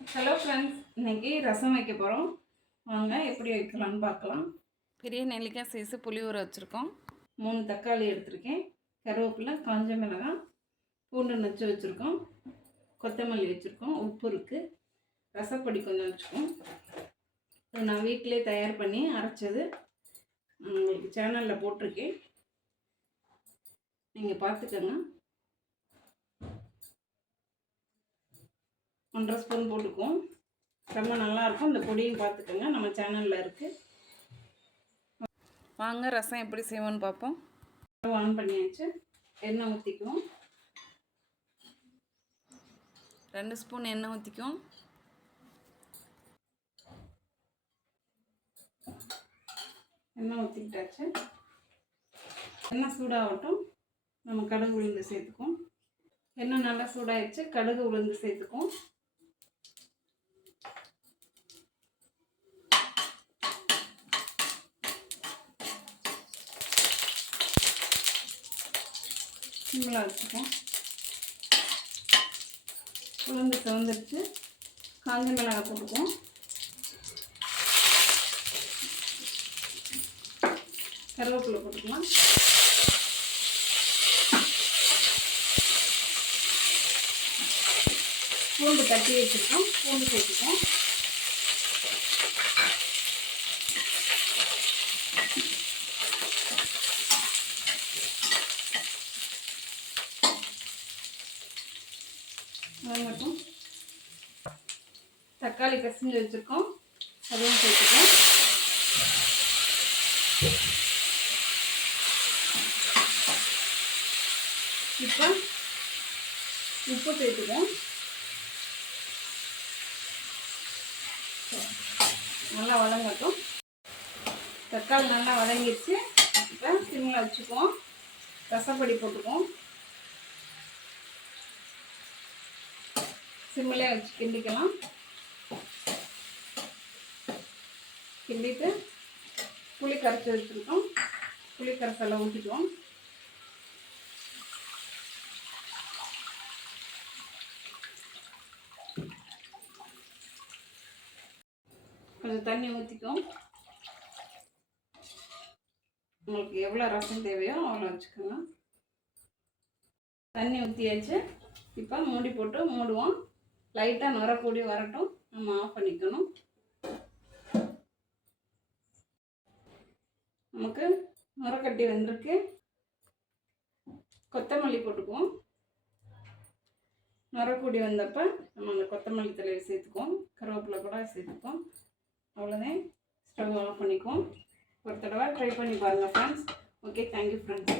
Hello friends, இன்றைக்கி ரசம் வைக்க போகிறோம். வாங்க எப்படி வைக்கலான்னு பார்க்கலாம். பெரிய நெல்லிக்காய் சைஸு புளி ஊற வச்சுருக்கோம். 3 தக்காளி எடுத்திருக்கேன். கருவேப்பிலை, காஞ்ச மிளகாய், பூண்டு நச்சு வச்சுருக்கோம். கொத்தமல்லி வச்சுருக்கோம். உப்பு இருக்குது. ரசப்பொடி கொஞ்சம் வச்சுருக்கோம். இது நான் வீட்டிலே தயார் பண்ணி அரைச்சது. உங்களுக்கு சேனலில் போட்டிருக்கேன், நீங்கள் பார்த்துக்கோங்க. 1.5 ஸ்பூன் போட்டுக்குவோம். ரொம்ப நல்லாயிருக்கும். இந்த பொடியும் பார்த்துக்கோங்க, நம்ம சேனலில் இருக்குது. வாங்க ரசம் எப்படி செய்வோன்னு பார்ப்போம். ஆன் பண்ணியாச்சு. எண்ணெய் ஊற்றிக்குவோம். 2 ஸ்பூன் எண்ணெய் ஊற்றிக்குவோம். எண்ணெய் ஊற்றிக்கிட்டாச்சு. எண்ணெய் சூடாகட்டும். நம்ம கடுகு உளுந்து சேர்த்துக்குவோம். எண்ணெய் நல்லா சூடாகிடுச்சு. கடுகு உளுந்து சேர்த்துக்குவோம். சிம்மில் வச்சுப்போம். உளுந்து சிவந்துடுச்சு. காஞ்ச மிளகாய் போட்டுக்குவோம். கருவேப்பிலை போட்டுக்கலாம். பூண்டு தட்டி வச்சுருக்கோம். பூண்டு சேர்த்துப்போம். மட்டும் தக்காளி கசிஞ்சு வச்சுருக்கோம், அதையும் சேர்த்துக்கோம். இப்போ உப்பு சேர்த்துக்கோம். நல்லா வதங்கட்டும். தக்காளி நல்லா வதங்கிடுச்சு. இப்போ சிம்மில் வச்சுக்குவோம். ரசப்பொடி போட்டுக்குவோம். சிம்மிலே வச்சு கிண்டிக்கலாம். கிண்டிட்டு புளி கரைச்சி வச்சுருக்கோம். புளி கரைசலை ஊற்றிக்குவோம். கொஞ்சம் தண்ணி ஊற்றிக்குவோம். உங்களுக்கு எவ்வளோ ரசம் தேவையோ அவ்வளோ வச்சுக்கோங்க. தண்ணி ஊற்றியாச்சு. இப்போ மூடி போட்டு மூடுவோம். லைட்டாக நுரக்கூடி வரட்டும். நம்ம ஆஃப் பண்ணிக்கணும். நமக்கு நுரக்கட்டி வந்திருக்கு. கொத்தமல்லி போட்டுக்குவோம். நுரக்கூடி வந்தப்போ நம்ம அந்த கொத்தமல்லி தலையை சேர்த்துக்குவோம். கருவேப்பிலை கூட சேர்த்துக்குவோம். அவ்வளோதான். ஸ்டவ் ஆஃப் பண்ணிக்குவோம். ஒரு தடவை ட்ரை பண்ணி பாருங்கள் ஃப்ரெண்ட்ஸ். Okay, thank you friends.